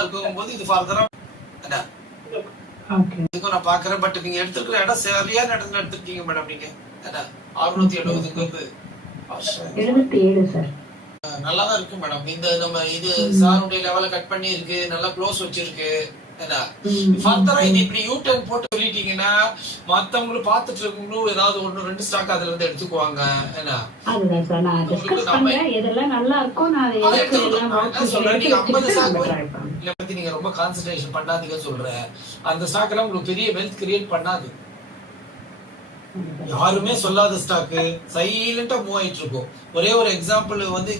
இருக்கும்போது இது ஃபர்தரா இதுக்கும் நான் பாக்குறேன். பட் நீங்க எடுத்துக்கிற இடம் சரியான இடத்துல எடுத்துருக்கீங்க மேடம். நீங்க 670 நல்லாதான் இருக்கு மேடம். இந்த நம்ம இது சாருடைய லெவல கட் பண்ணி இருக்கு, நல்லா க்ளோஸ் வச்சிருக்கு. ஃபர்தரா இது இப்படி யூ டர்ன் போட்டு சொல்லிட்டீங்கன்னா மத்தவங்களும் பாத்துட்டு இருக்கவங்களும் ஏதாவது 1-2 ஸ்டாக் அதுல இருந்து எடுத்துக்குவாங்க. அதுதான் சார் நான் டிஸ்கஸ் பண்றேன். எதெல்லாம் நல்லா இருக்கோ நான் அதை சொல்றேன். நீங்க 50 ஸ்டாக் பத்தி நீங்க ரொம்ப கான்சென்ட்ரேஷன் பண்ணாதீங்கன்னு சொல்றேன். அந்த ஸ்டாக் எல்லாம் உங்களுக்கு பெரிய வெல்த் கிரியேட் பண்ணாது. யாருமே சொல்லாத ஸ்டாக் சைலண்டா மூவ் ஆயிட்டு இருக்கும். ஒரே ஒரு எக்ஸாம்பிள் வந்து